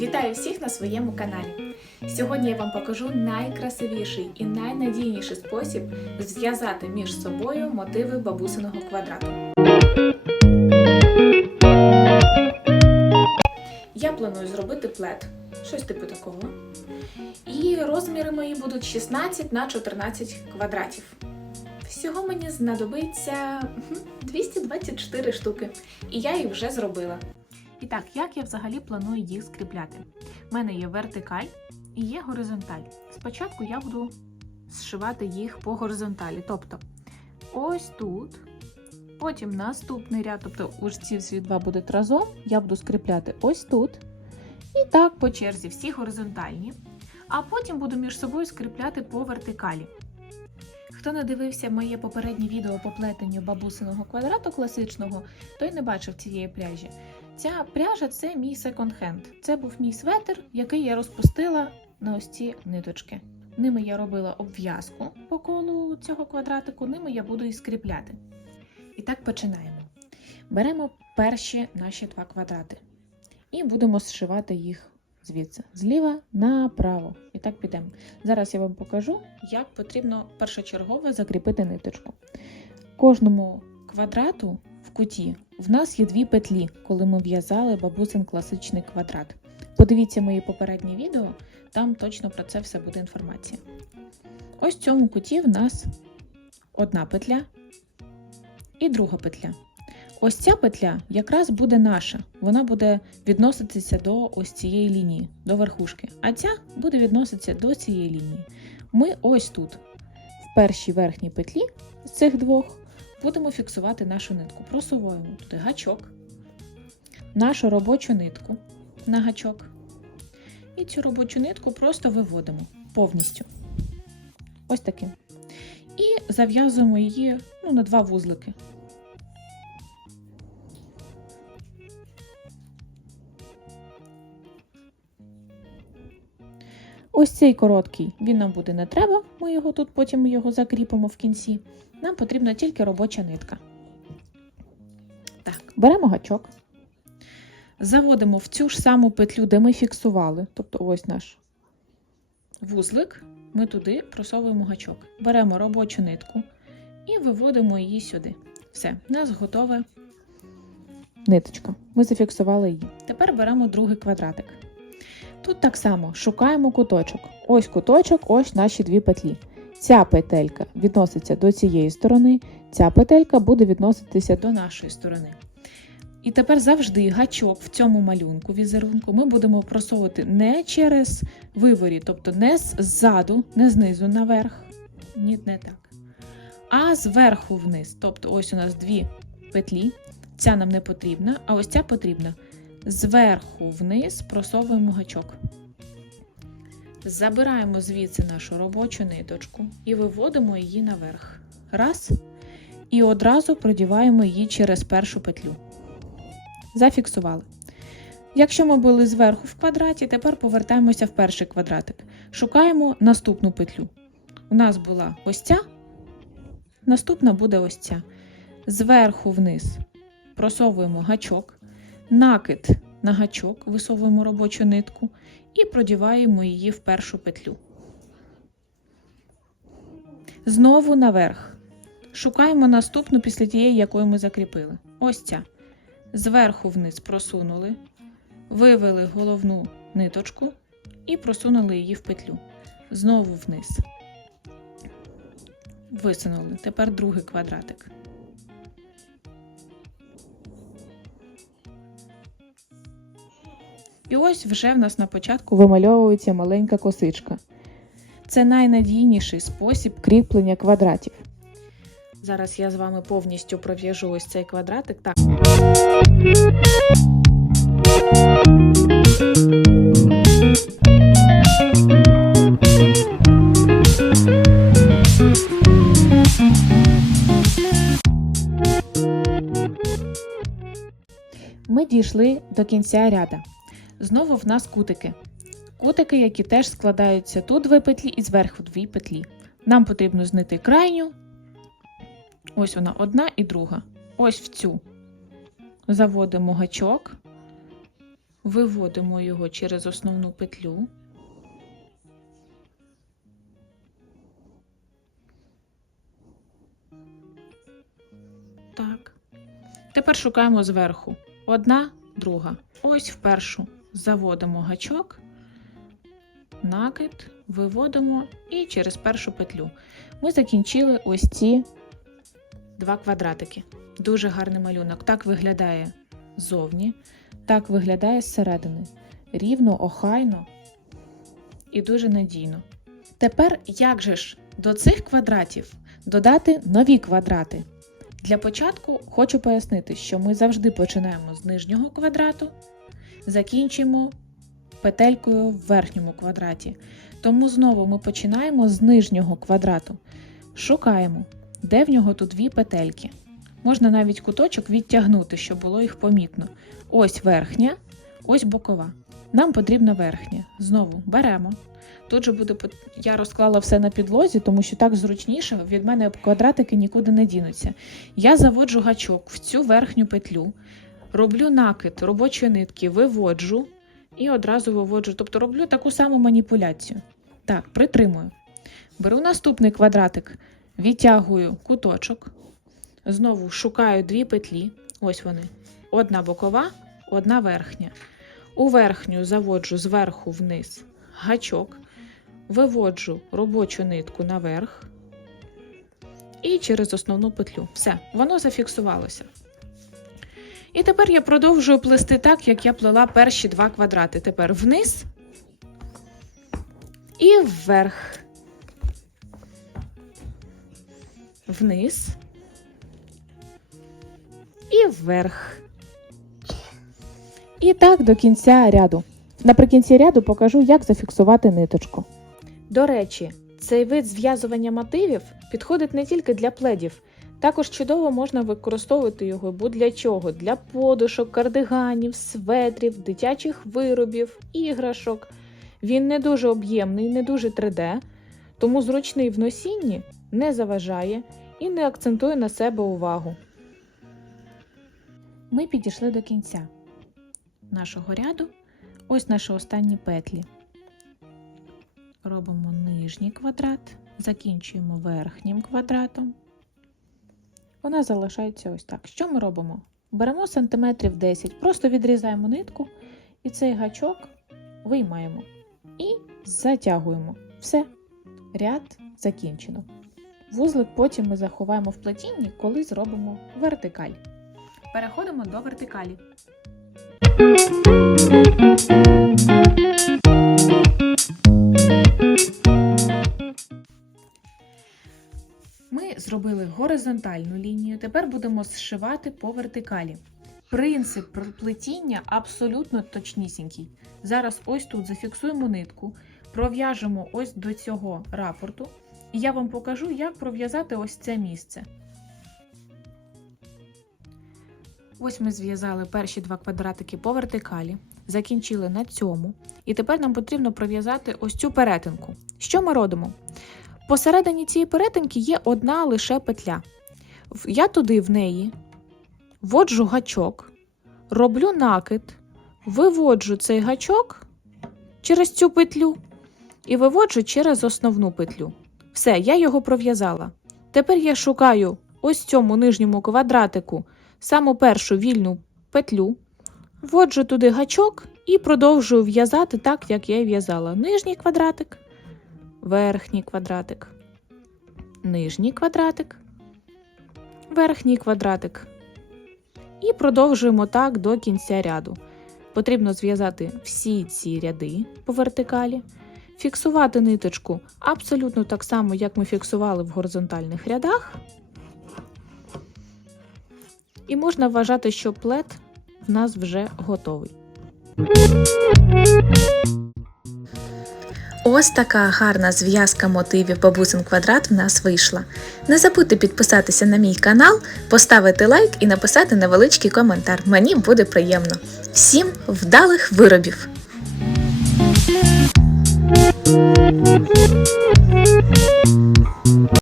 Вітаю всіх на своєму каналі. Сьогодні я вам покажу найкрасивіший і найнадійніший спосіб зв'язати між собою мотиви бабусиного квадрату. Я планую зробити плед, щось типу такого. І розміри мої будуть 16 на 14 квадратів. Всього мені знадобиться 224 штуки, і я їх вже зробила. І так, як я взагалі планую їх скріпляти? У мене є вертикаль і є горизонталь. Спочатку я буду зшивати їх по горизонталі. Тобто ось тут, потім наступний ряд, тобто ось ці всі два будуть разом, я буду скріпляти ось тут. І так по черзі, всі горизонтальні. А потім буду між собою скріпляти по вертикалі. Хто не дивився моє попереднє відео по плетенню бабусиного квадрату класичного, той не бачив цієї пряжі. Ця пряжа це мій секонд-хенд. Це був мій светр, який я розпустила на ось ці ниточки. Ними я робила обв'язку по колу цього квадратику, ними я буду і скріпляти. І так починаємо. Беремо перші наші два квадрати і будемо зшивати їх звідси, зліва направо. І так підемо. Зараз я вам покажу, як потрібно першочергово закріпити ниточку. Кожному квадрату в куті в нас є дві петлі, коли ми в'язали бабусин класичний квадрат. Подивіться мої попередні відео, там точно про це все буде інформація. Ось в цьому куті в нас одна петля і друга петля. Ось ця петля якраз буде наша, вона буде відноситися до ось цієї лінії, до верхушки, а ця буде відноситися до цієї лінії. Ми ось тут, в першій верхній петлі з цих двох, будемо фіксувати нашу нитку. Просуваємо туди гачок, нашу робочу нитку на гачок. І цю робочу нитку просто виводимо повністю. Ось таким. І зав'язуємо її ну, на два вузлики. Цей короткий, він нам буде не треба, ми його тут потім його закріпимо в кінці. Нам потрібна тільки робоча нитка. Так, беремо гачок, заводимо в цю ж саму петлю, де ми фіксували, тобто ось наш вузлик, ми туди просовуємо гачок. Беремо робочу нитку і виводимо її сюди. Все, у нас готова ниточка. Ми зафіксували її. Тепер беремо другий квадратик. Тут так само шукаємо куточок. Ось куточок, ось наші дві петлі. Ця петелька відноситься до цієї сторони, ця петелька буде відноситися до нашої сторони. І тепер завжди гачок в цьому малюнку візерунку ми будемо просовувати не через виворі, тобто не ззаду, не знизу наверх, ні, не так, а зверху вниз. Тобто ось у нас дві петлі, ця нам не потрібна, а ось ця потрібна. Зверху вниз просовуємо гачок. Забираємо звідси нашу робочу ниточку і виводимо її наверх. Раз. І одразу продіваємо її через першу петлю. Зафіксували. Якщо ми були зверху в квадраті, тепер повертаємося в перший квадратик. Шукаємо наступну петлю. У нас була ось ця, наступна буде ось ця. Зверху вниз просовуємо гачок накид на гачок, висовуємо робочу нитку і продіваємо її в першу петлю. Знову наверх. Шукаємо наступну після тієї, якою ми закріпили. Ось ця. Зверху вниз просунули, вивели головну ниточку і просунули її в петлю. Знову вниз. Висунули. Тепер другий квадратик. І ось вже в нас на початку вимальовується маленька косичка. Це найнадійніший спосіб кріплення квадратів. Зараз я з вами повністю пров'яжу ось цей квадратик. Так. Ми дійшли до кінця ряда. Знову в нас кутики. Кутики, які теж складаються тут дві петлі і зверху дві петлі. Нам потрібно знайти крайню. Ось вона одна і друга. Ось в цю. Заводимо гачок, виводимо його через основну петлю. Так. Тепер шукаємо зверху. Одна, друга. Ось в першу заводимо гачок, накид, виводимо і через першу петлю. Ми закінчили ось ці два квадратики. Дуже гарний малюнок. Так виглядає ззовні, так виглядає зсередини. Рівно, охайно і дуже надійно. Тепер як же ж до цих квадратів додати нові квадрати? Для початку хочу пояснити, що ми завжди починаємо з нижнього квадрату, закінчимо петелькою в верхньому квадраті. Тому знову ми починаємо з нижнього квадрату. Шукаємо, де в нього тут дві петельки. Можна навіть куточок відтягнути, щоб було їх помітно. Ось верхня, ось бокова. Нам потрібна верхня. Знову беремо. Тут же буде я розклала все на підлозі, тому що так зручніше від мене квадратики нікуди не дінуться. Я заводжу гачок в цю верхню петлю, роблю накид робочої нитки, виводжу і одразу виводжу. Тобто роблю таку саму маніпуляцію. Так, притримую. Беру наступний квадратик, відтягую куточок, знову шукаю дві петлі. Ось вони. Одна бокова, одна верхня. У верхню заводжу зверху вниз гачок, виводжу робочу нитку наверх і через основну петлю. Все, воно зафіксувалося. І тепер я продовжую плести так, як я плела перші два квадрати. Тепер вниз і вверх. Вниз і вверх. І так до кінця ряду. Наприкінці ряду покажу, як зафіксувати ниточку. До речі, цей вид зв'язування мотивів підходить не тільки для пледів, також чудово можна використовувати його будь-для чого: для подушок, кардиганів, светрів, дитячих виробів, іграшок. Він не дуже об'ємний, не дуже 3D, тому зручний в носінні не заважає і не акцентує на себе увагу. Ми підійшли до кінця нашого ряду. Ось наші останні петлі. Робимо нижній квадрат, закінчуємо верхнім квадратом. Вона залишається ось так. Що ми робимо? Беремо сантиметрів 10, просто відрізаємо нитку і цей гачок виймаємо і затягуємо. Все, ряд закінчено. Вузлик потім ми заховаємо в плетінні, коли зробимо вертикаль. Переходимо до вертикалі. Горизонтальну лінію, тепер будемо зшивати по вертикалі. Принцип плетіння абсолютно точнісінький. Зараз ось тут зафіксуємо нитку, пров'яжемо ось до цього рапорту, і я вам покажу, як пров'язати ось це місце. Ось ми зв'язали перші два квадратики по вертикалі, закінчили на цьому, і тепер нам потрібно пров'язати ось цю перетинку. Що ми робимо? Посередині цієї перетинки є одна лише петля. Я туди в неї вводжу гачок, роблю накид, виводжу цей гачок через цю петлю і виводжу через основну петлю. Все, я його пров'язала. Тепер я шукаю ось цьому нижньому квадратику саму першу вільну петлю, вводжу туди гачок і продовжую в'язати так, як я і в'язала. Нижній квадратик, верхній квадратик, нижній квадратик, верхній квадратик. І продовжуємо так до кінця ряду. Потрібно зв'язати всі ці ряди по вертикалі, фіксувати ниточку абсолютно так само, як ми фіксували в горизонтальних рядах. І можна вважати, що плед в нас вже готовий. Ось така гарна зв'язка мотивів бабусин квадрат в нас вийшла. Не забудьте підписатися на мій канал, поставити лайк і написати невеличкий коментар. Мені буде приємно. Всім вдалих виробів!